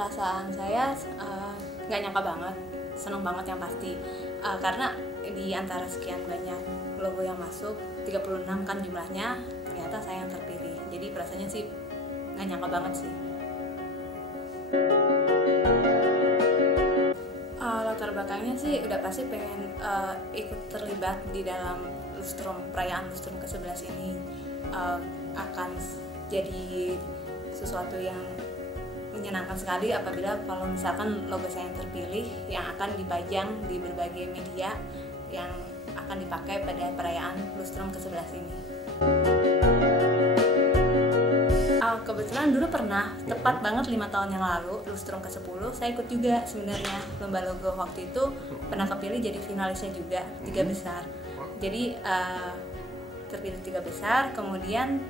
perasaan saya nggak nyangka banget, seneng banget yang pasti, karena di antara sekian banyak logo yang masuk 36 kan jumlahnya, ternyata saya yang terpilih. Jadi perasaannya sih nggak nyangka banget sih. Latar belakangnya sih udah pasti pengen ikut terlibat di dalam perayaan Lustrum ke-11 ini. Akan jadi sesuatu yang menyenangkan sekali apabila kalau misalkan logo saya yang terpilih, yang akan dipajang di berbagai media yang akan dipakai pada perayaan Lustrum ke-11 ini. Kebetulan dulu pernah, tepat banget 5 tahun yang lalu, Lustrum ke-10, saya ikut juga sebenarnya lomba logo. Waktu itu pernah kepilih jadi finalisnya juga, 3 besar. Jadi terpilih 3 besar, kemudian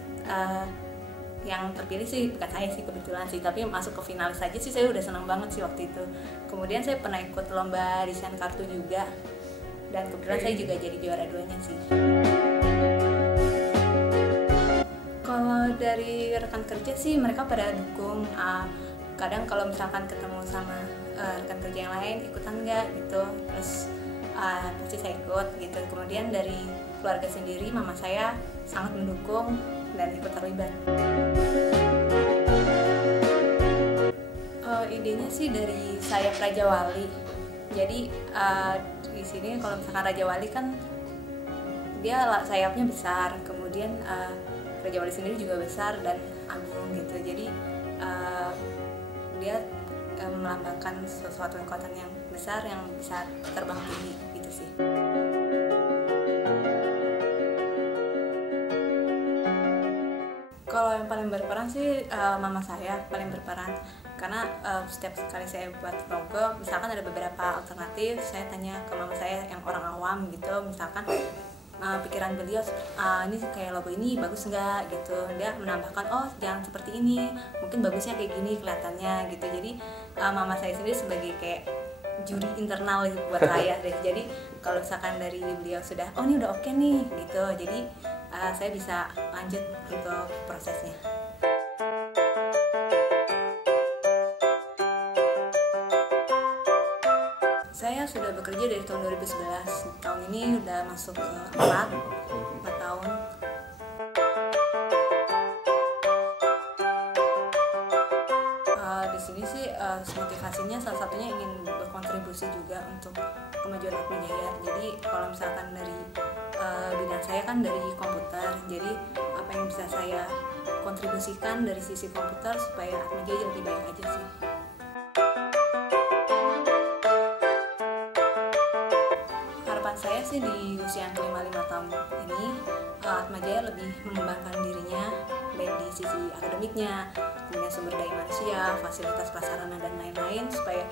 yang terpilih sih bukan saya sih kebetulan sih, tapi masuk ke finalis aja sih saya udah senang banget sih waktu itu. Kemudian saya pernah ikut lomba desain kartu juga, dan kebetulan saya juga jadi juara 2-nya sih. Kalau dari rekan kerja sih mereka pada dukung. Kadang kalau misalkan ketemu sama rekan kerja yang lain, ikutan nggak gitu, terus pasti saya ikut gitu. Kemudian dari keluarga sendiri, mama saya sangat mendukung dan ikut terlibat. Idenya sih dari sayap Raja Wali. Jadi di sini kalau misalkan Raja Wali kan dia sayapnya besar, kemudian Raja Wali sendiri juga besar dan agung gitu. Jadi dia melambangkan sesuatu kekuatan yang besar yang bisa terbang tinggi gitu sih. Kalau yang paling berperan sih mama saya paling berperan, karena setiap kali saya buat logo, misalkan ada beberapa alternatif, saya tanya ke mama saya yang orang awam gitu, misalkan pikiran beliau ini kayak logo ini bagus nggak gitu, dia menambahkan oh jangan seperti ini, mungkin bagusnya kayak gini kelihatannya gitu. Jadi mama saya sendiri sebagai kayak juri internal gitu buat saya deh. Jadi kalau misalkan dari beliau sudah oh ini udah oke nih gitu, jadi saya bisa lanjut untuk prosesnya. Saya sudah bekerja dari tahun 2011, tahun ini udah masuk ke 4 tahun. Di sini sih motivasinya salah satunya ingin berkontribusi juga untuk kemajuan Atma Jaya. Jadi kalau misalkan dari bidang saya kan dari komputer, jadi apa yang bisa saya kontribusikan dari sisi komputer supaya Atma Jaya lebih baik aja sih. Harapan saya sih di usia yang ke-5 tahun ini, Atma Jaya lebih mengembangkan dirinya baik di sisi akademiknya, kemudian sumber daya manusia, fasilitas prasarana dan lain-lain, supaya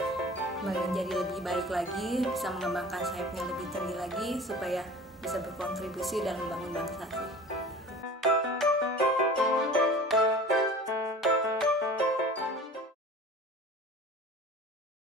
menjadi lebih baik lagi, bisa mengembangkan sayapnya lebih tinggi lagi supaya bisa berkontribusi dalam membangun bangsa sih.